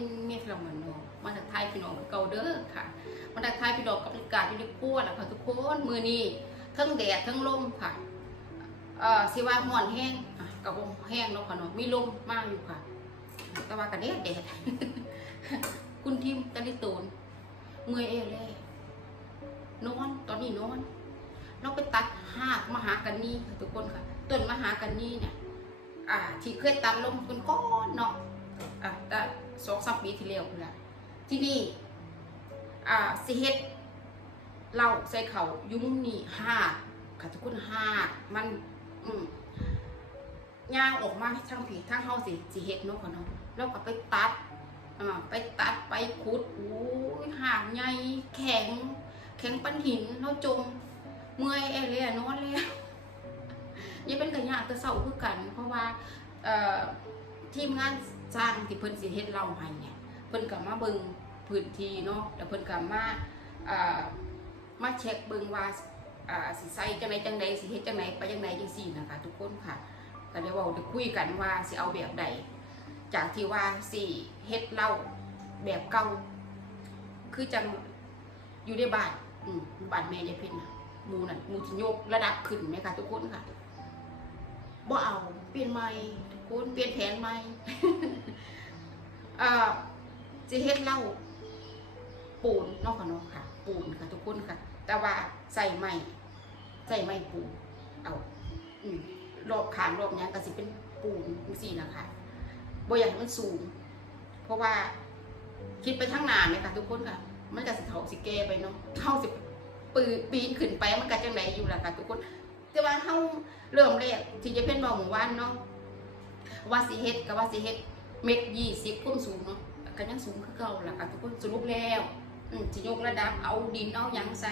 สวัสดีค่ะวันนี้ยาเพนเมียฟลังมันโนมาจากไทยพี่น้องเกาเด้อค่ะ มาจากไทยพี่น้องกับอากาศอยู่ในครัวแล้วค่ะทุกคนมือนี้ทั้งแดดทั้งลมค่ะเอ่อสิว่าห่อนแห้งกับวงแห้งเนาะค่ะเนาะมีลมมากอยู่ค่ะ แต่ว่ากระเด็ดแดดคุณทิมตะลิโตนเมื่อยเอวเลยนอนตอนนี้นอนเราไปตัดหากมหากันนี่ค่ะทุกคนค่ะต้นมหากันนี่เนี่ย อ่า ที่เคยตัดลมกันก้อนเนาะอะแต่ สองสามปีที่แล้วพุ่นละที่นี่อ่าสิเฮ็ดเราใส่เขาอยุ่มุมนี่ห้าค่ะทุกคนห้ามัน อืมย่างออกมาทางผีทางเฮาสิสิเฮ็ดเนาะค่ะเนาะแล้วก็ไปตัดอ่าไปตัดไปขุดโอ้ยหางใหญ่แข็ง แข็งปันหินเราจมเมื่อยแอเลยอะนอนแล้วยังเป็นกระยากแต่เศร้าคือกัน เพราะว่าเอ่อทีมงาน สร้างที่เพิ่นสิเฮ็ดเราให้เนี่ยเพิ่นก็มาเบิ่งพื้นที่เนาะแล้วเพิ่นก็มาอ่ามาเช็คเบิ่งว่าอ่าสิใส่จังไดจังไดสิเฮ็ดจังไดไปจังไดจังซี่นะคะ ทุกคนค่ะก็ได้เว้าได้คุยกันว่าสิเอาแบบใดจากที่ว่าสิเฮ็ดเหล้าแบบเก่าคือจังอยู่ในบ้านอืมบ้านแม่ยายเพิ่นน่ะมูนั่นมูที่ยกระดับขึ้นไหมคะทุกคนค่ะบ่เอาเปลี่ยนใหม่ คุณเปลี่ยนแผนไหมเอ่อจะเฮ็ดเหล้าปูนนอกค่ะเนาะค่ะ ปูนค่ะ ทุกคนค่ะ แต่ว่าใส่ไม้ใส่ไม้ปูนเอาอืมรอบขางรอบหยังก็สิเป็นปูนจังซี่นะคะบ่อยากให้มันสูง เพราะว่าคิดไปทางน้าไหมค่ะ ทุกคนค่ะ มันก็สิเฒ่าสิแก่ไปเนาะเฮาสิปืนปีนขึ้นไปมันก็จังไดอยู่ล่ะค่ะ ทุกคน แต่ว่าเฮาเริ่มแรกที่จะเป็นเบาหมู่บ้านเนาะ ว่าสิเฮ็ดกับว่าสิเฮ็ดเม็ดยี่สิบพุ่นสูงเนาะก็ยังสูงคือเก่าล่ะค่ะทุกคนสรุปแล้วอืมสิยกระดับเอาดินเอายังใส่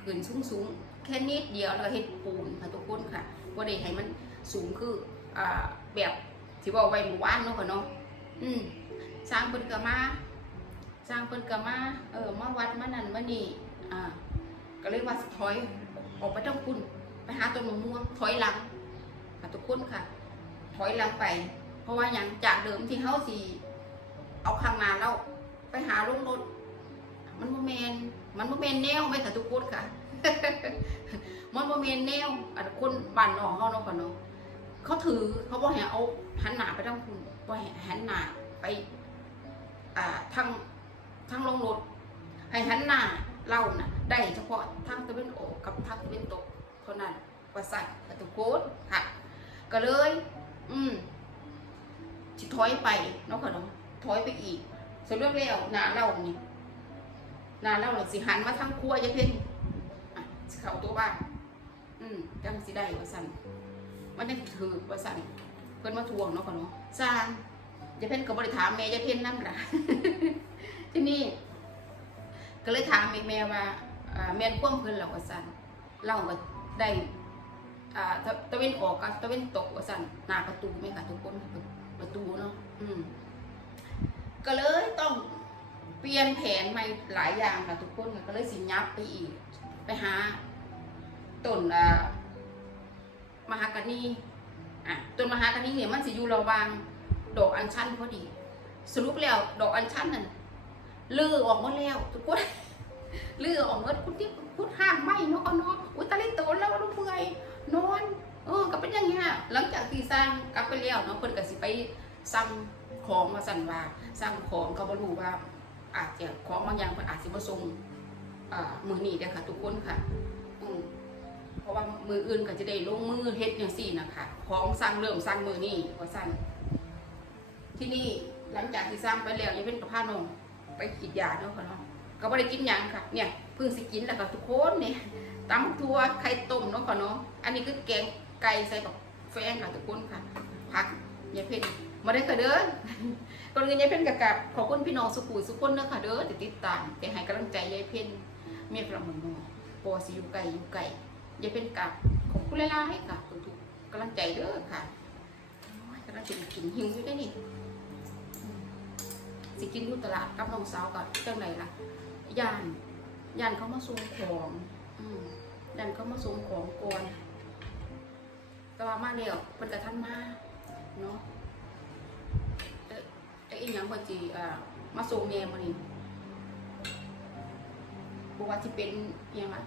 ขึ้นสูงสูงแค่นิดเดียวแล้วก็เฮ็ดปูนค่ะทุกคนค่ะบ่ได้ให้มันสูงคืออ่าแบบที่ว่าไว้หมู่บ้านเนาะค่ะเนาะอืมสร้างเพิ่นก็มาสร้างเพิ่นก็มาเออมาวัดมานั่นมานี่อ่าก็เลยว่าถอยออกไปทางคุณไปหาต้นมะม่วงถอยหลังค่ะทุกคนค่ะ ถอยหลังไป เพราะว่าอย่างจากเดิมที่เขาสีเอาข้างหน้าเราไปหาลงรถมันโมเมนมันโมเมนแนวไม่แต่ทุกคนค่ะ มันโมเมนแนวอันคนบ้านนอกเขาเนาะก่อนเนาะเขาถือเขาบอกให้เอาหันหน้าไปทางคุณบอกให้หันหน้าไปอ่าทางทางลงรถให้หันหน้าเราน่ะ ได้เฉพาะทางตะเวนออกกับทางตะเวนตกเท่านั้นว่าสั่นค่ะทุกคนค่ะ ก็เลย อืมสิถอยไปเนาะค่ะเนาะถอยไปอีกสรุปแล้วหนาเรานี่หนาเราเราสิหันมาทางครัวยายเพ่งอะเข้าตัวบ้านอืมจังสิได้ว่าสั่นมันได้ถือว่าสั่นเพิ่นมาทวงเนาะค่ะเนาะสร้างยายเพ่นก็บ่ได้ถามแม่ยายเพ่นนำล่ะที่นี่ก็เลยถามแม่แม่ว่าอ่าแม่นความเพิ่นแล้วว่าสั่นเราก็ได้ อ่าตะตะเวนออกกับตะเวนตกว่าสั่นหน้าประตูไหมคะทุกคนประตูเนาะอืม ก็เลยต้องเปลี่ยนแผนใหม่หลายอย่างค่ะทุกคนก็เลยสิยับไปอีก ไปหาต้นอ่ามหากานีอะต้นมหากานีเนี่ยมันสิอยู่ระหว่างดอกอัญชันพอดี สรุปแล้วดอกอัญชันนั่นลือออกหมดแล้วทุกคนลือออกหมดคุณที่พูดห้างไม่เนาะเนาะอุยตะลิโตแล้วลูกเมื่อย นอนเออก็เป็นอย่างเงี้ยหลังจากที่สร้างกลับไปแล้วเนาะเพิ่นก็สิไปสั่งของมาสั่นว่าสั่งของก็บ่รู้ว่า อาจจะของบางอย่างเพิ่นอาจสิบ่ส่งอ่ามื้อนี้เด้อค่ะ ทุกคนค่ะอืมเพราะว่ามืออื่นก็จะได้ลงมือเฮ็ดจังซี่นะคะของสั่งเริ่มสั่งมือนี้ว่าสั่นที่นี่หลังจากที่สร้างไปแล้วยังเป็นประพานงไปกินยาเนาะค่ะเนาะก็บ่ได้กินหยังค่ะ เนี่ยเพิ่งสิกินแล้วก็ทุกคนเนี่ย ตำทั่วไข่ต้มเนาะค่ะเนาะ อันนี้คือแกงไก่ใส่กับแฟงค่ะทุกคนค่ะ ผักยายเพ่นมาได้ค่ะเด้อก่อนอื่นยายเพ่นกับกับขอบคุณพี่น้องสุขุมสุขคนเด้อค่ะเด้อที่ติดตามที่ให้กำลังใจยายเพ่นเมียพระมนโนปอสิอยู่ไก่อยู่ไก่ยายเพ่นกับขอบคุณหลายๆค่ะทุกๆกำลังใจเด้อค่ะกำลังจะกินหิวอยู่ได้นี่สิกินอยู่ตลาดกับน้องสาวกับเจ้าไหนล่ะย่านย่านเขามาส่งของ ดันเขามาส่งของก่อนแต่ว่ามาแล้วเพิ่นกระทันมาเนาะแต่ยังเพิ่นสิอ่ามาส่งแม่มื้อนี้บ่ว่าสิเป็นอิหยังล่ะ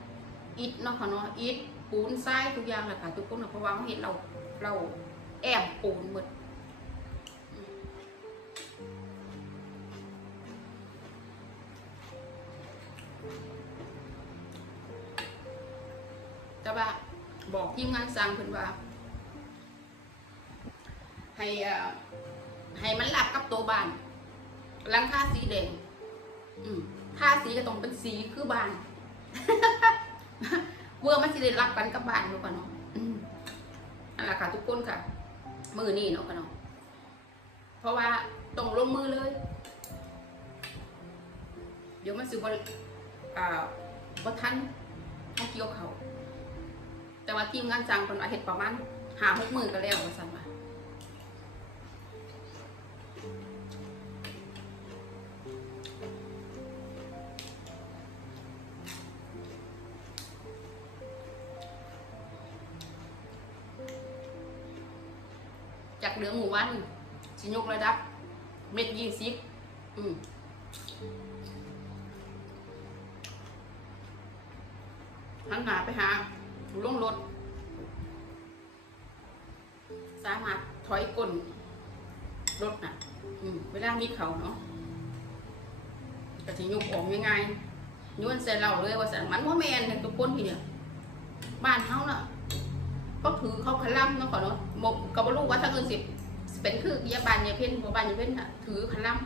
อิฐเนาะค่ะเนาะอิฐปูนทรายทุกอย่างแหละค่ะทุกคนน่ะเพราะว่าเขาเห็นเราเราแอมปูนหมด สร้างเพิ่นว่า ให้ให้มันหลับกับตัวบ้านหลังคาสีแดงอืมทาสีก็ต้องเป็นสีคือบ้านเมื่อมันสิได้รับกันกับบ้านเนาะค่ะเนาะนั่นแหละค่ะทุกคนค่ะ มือนี่เนาะค่ะเนาะเพราะว่าต้องลงมือเลย เดี๋ยวมันสิบ่อ่าบ่ทันเอาเกี่ยวเขา แต่ว่าทีมงานจ้างคนว่าเฮ็ดประมาณหาหกมือก็แล้วว่าซั่นว่าจากเหลืองหมู่วันสิยกระดับ เม็ดยี่สิบอืมหันหน้าไปหา ลงรถ สามารถถอยก้นรถน่ะ อืมเวลามีเขาเนาะก็สิยกออกง่ายๆย้วนใส่เราเลยว่าสันมันว่าแมนเนี่ยทุกคนทีเนี่ยบ้านเฮาน่ะเขาถือเขาขลัมเนาะขอเนาะบกกับบลูกว่าถ้าเกินสิบเป็นคือยาบานยาเพ่นบัวบานยาเพ่นอะ ถือขลัม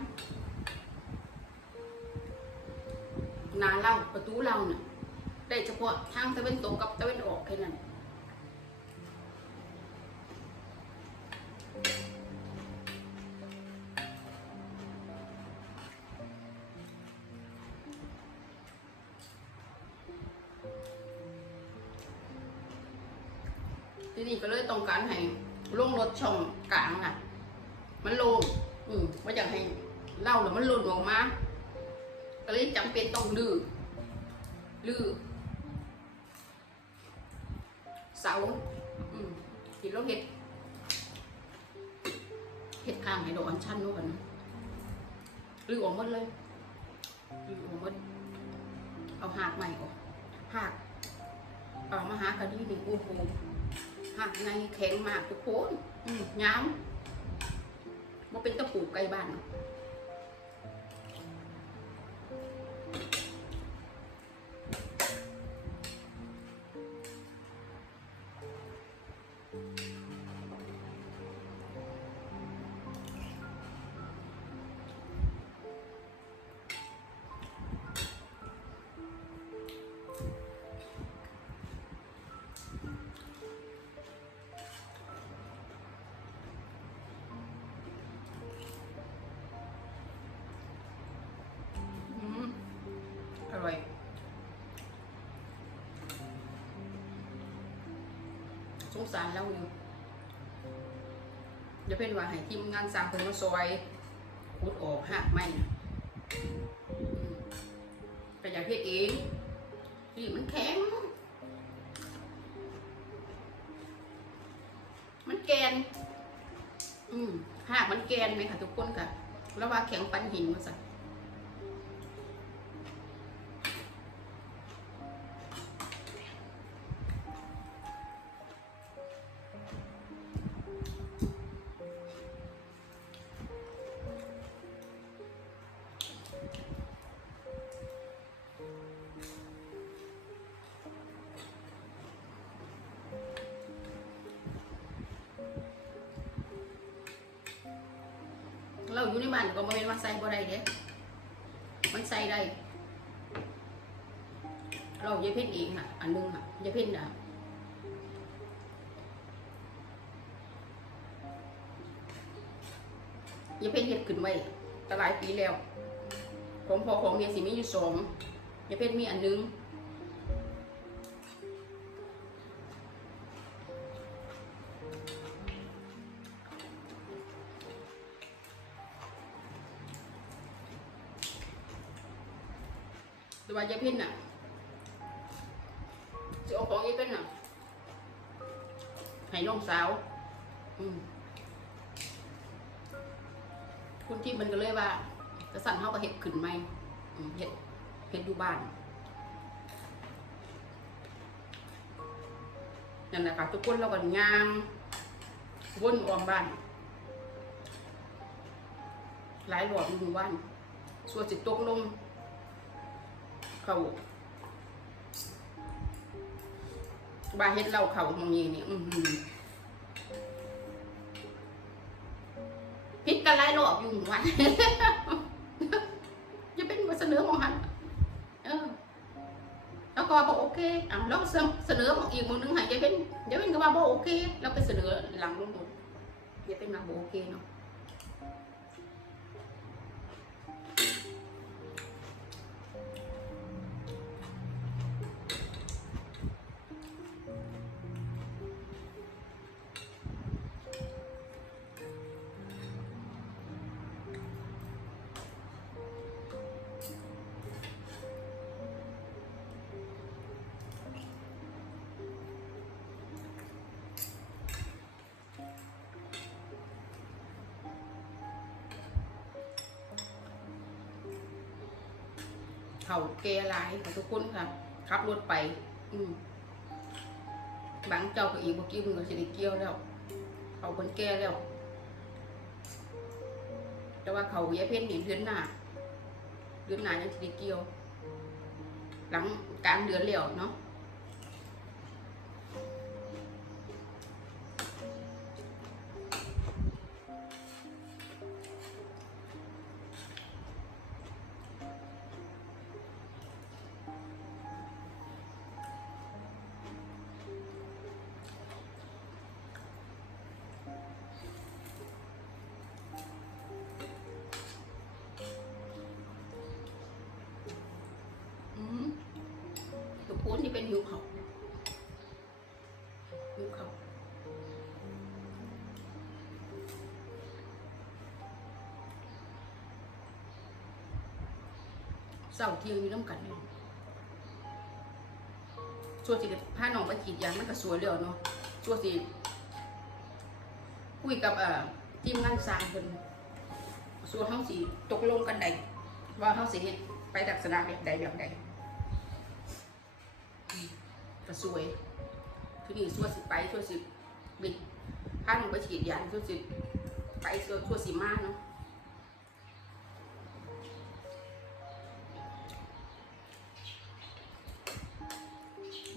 นาเราประตูเราเนี่ย ได้เฉพาะทางตะเวนตกกับตะเวนออกแค่นั้นทีนี้ก็เลยต้องการให้ลงรถช่องกลางอะ มันโลงอืมว่าอยากให้เล่าแล้วมันหล่นออกมา ก็เลยจำเป็นต้องลื้อลื้อ เสาอืมที่เราเห็ดเห็ดข้างให้ดอกอัญชันนู้นกันนะลื้อออกหมดเลยลือออกหมดเอาหากใหม่ออกหากเอามาหากระดี่นี่งโอ้โหหากในแข็งมากทุกคนย้ำว่าเป็นตะปูไกลบ้านเนาะ งสารเราอยู่อย่าเป็นว่าให้ทีมงานสร้างเพิ่นมาซอยขุดออกหักไม่นะอืมแต่อยากเฮ็ดเองนี่มันแข็ง มันแกน อืมหากมันแกนไหมค่ะทุกคนค่ะ แล้วว่าแข็งปันหินมาสัก อยู่ในบ้านก็บ่แม่นว่าใส่บ่ได้เด้มันใส่ได้ เราอย่าเพ่นเองค่ะ อันหนึงค่ะอย่าเพ่นอะยาเพ่นเฮ็ดขึ้นไว้ตหลายปีแล้ว ของพอของเมียสิมีอยู่สองยาเพ่นมีอันหนึง แต่เพ่นน่ะจะเอาของยายเพ่นน่ะให้น้องสาว อืมคุณที่มันก็เลยว่าจะสั่นเฮาก็เฮ็ดขึ้นไหมเฮ็ดเฮ็ดอยู่บ้านนั่นแหละค่ะทุกคนเราก็ย่างวนออมบ้าน หลายรอบอยู่บ้านส่วนสิตกลง เขาบาเฮ็ดเหล่าเขาตรงนี้นี่ อือหือพิษกันหลายรอบอยู่หมู่บ้านจะเป็นเสนอหมองหันเออ แล้วก็บอกโอเคอะแล้วเสนเสนอมาอีกมือนึงใหายใจเป็นยายเป็นก็ว่าบอกโอเค แล้วไปเสนอหลังลงหมดยายเป็นมาบอกโอเคเนาะ เขาเกหลายกับทุกคนค่ะขับรถไป อืมบางเจ้าก็อีกเมื่อกี้มึงก็สิได้เกี่ยวแล้ว เขาคนแก่แล้ว แต่ว่าเขาแย่เพ่นเห็นเดือนหน้าเดือนหน้ายังสิได้เกี่ยว หลังกลางเดือนแล้วเนาะ คนที่เขาหิวเขาเสาเที่ยงอยู่น้ำกันเลยชัวสิเดี๋ยวพาน้องไปกรีดยางมันก็สวยแล้วเนาะชัวสิคุยกับเอ่อทีมงานสร้างเพิ่นส่วนเฮาสิตกลงกันได้ว่าเฮาสิเฮ็ดไปลักษณะแบบใดแบบใด ก็สวยทีนี้ส่วนสิไปส่วนสิบิดพาหนูไปฉีดยาส่วนสิไปส่วนส่วนสิมาเนาะ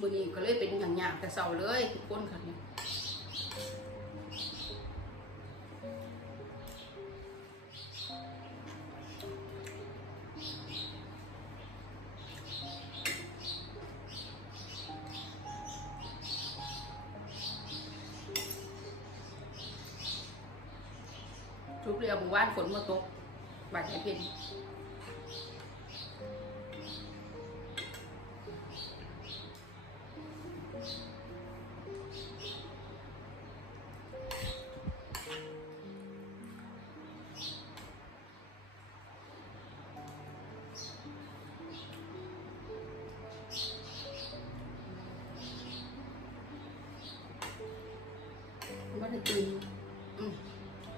มือนี้ก็เลยเป็นอย่างยากแต่เศร้าเลยทุกคนค่ะเนี่ย ว่าได้ตื่นอืม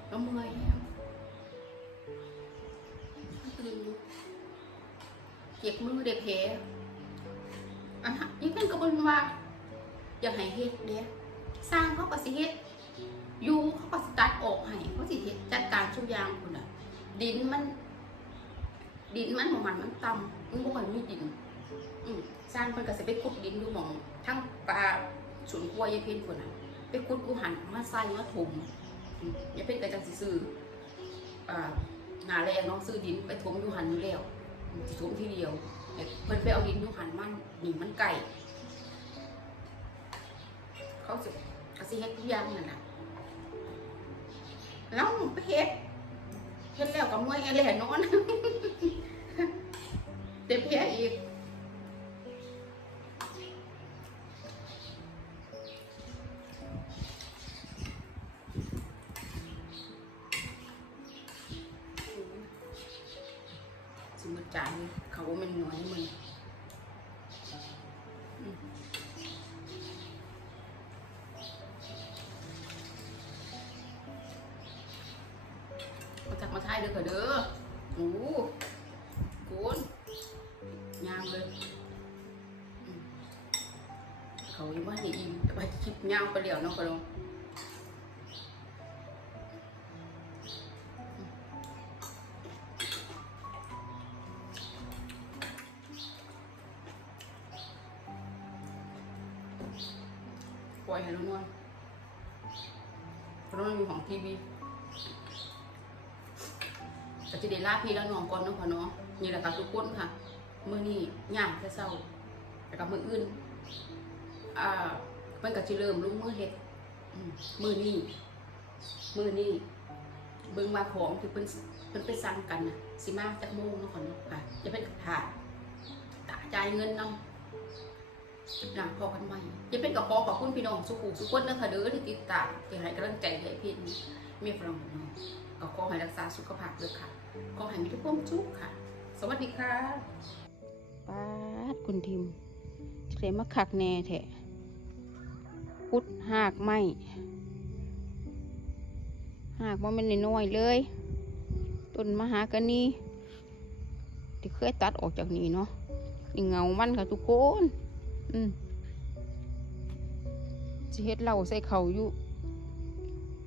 แล้วเมื่อยแล้วตื่นอยู่เจ็บมือเด็กแผลอะฮะยังเป็นกระบวนว่าอยากให้เฮ็ดเด้สร้างเขาก็สิเฮ็ดอยู่เขาก็สิตัดออกให้เขาสิเฮ็ดจัดการทุกอย่างคุณน่ะ ดินมัน ดินมันของมันมันต่ำมันบ่ค่อยมีดินอืมสร้างเพิ่นก็สิไปขุดดินดูหมองทั้งปลาสวนครัวยายเพ็ญพุ่นน่ะ ไปขุดกูหันมาใส่มาถมอืมยาเพ็ญก็จังสิซื้ออ่าหนาแรงเนาะซื้อดินไปถมอยู่หันอยู่แล้วถมทีเดียวเพิ่นไปเอาดินอยู่หันมันนี่มันไก่เขาสิก็สิเฮ็ดทุกอย่างนั่นน่ะแล้วไปเฮ็ดเฮ็ดแล้วก็เมื่อยแหล่นอนเต็มแพ้อีก มันน้อยมันมาจากมาไทยเด้อค่ะเด้อโอ้โกนยางเลย เขาอีว่าอย่าอิ่มแต่ว่าคลิปยาวไปแล้วเนาะค่ะเนาะล่ อนเนาะค่ะเนาะนี่แหละค่ะทุกคนค่ะมือนี้ย่างแต่เช้าแล้วก็มืออื่นอ่ามันก็สิเริ่มลงมือเฮ็ดมือนี้มื้อนี้เบิ่งว่าของที่เพิ่นเพิ่นไปสั่งกันน่ะสิมาจักโมงเนาะค่ะเนาะค่ะจะเป็นถ่าตาจ่ายเงินนำนะพอกันใหม่จะเป็นกับขอขอบคุณพี่น้องสุขุสุขคนเด้อค่ะเด้อที่ติดตามที่ให้กำลังใจให้พี่มียฝรั่งของน้องก็ขอให้รักษาสุขภาพด้วยค่ะ ขอให้ทุกความสุขค่ะ สวัสดีค่ะป้าดคุณทิมจะได้มาคักแน่แท้พุดหากไหมหากว่ามันน้อยเลย ต้นมหากนีที่เคยตัดออกจากนี่เนาะนี่เงามันค่ะทุกคน อืมจะเฮ็ดเหล่าใส่เขาอยู่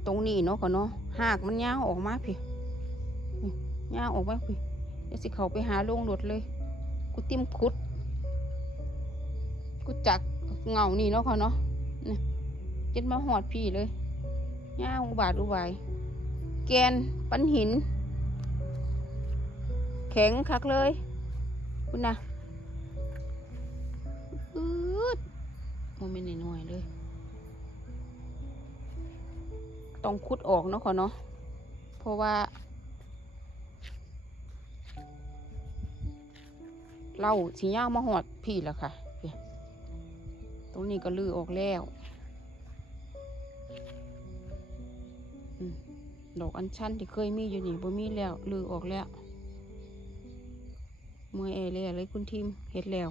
ตรงนี้เนาะค่ะเนาะหากมันยาวออกมาพี่ ย่างออกมาคุยเดี๋ยวสิเขาไปหาลงรถเลย กูติ้มคุด กูจักเงานี่เนาะเขาเนาะนี่เจ็ดมาหอดพี่เลยย่างอุบาทอุบาย แกนปันหิน แข็งคักเลยคุณนะอืดโมเมนต์น้อยเลย ต้องคุดออกเนาะเขาเนาะเพราะว่า เล่าสีย่างมาหอดพี่แล้วค่ะ ตรงนี้ก็ลือออกแล้วดอกอัญชันที่เคยมีอยู่นี่บ่มีแล้วลือออกแล้วเมื่อเอเลยเลยคุณทีมเห็ดแล้ว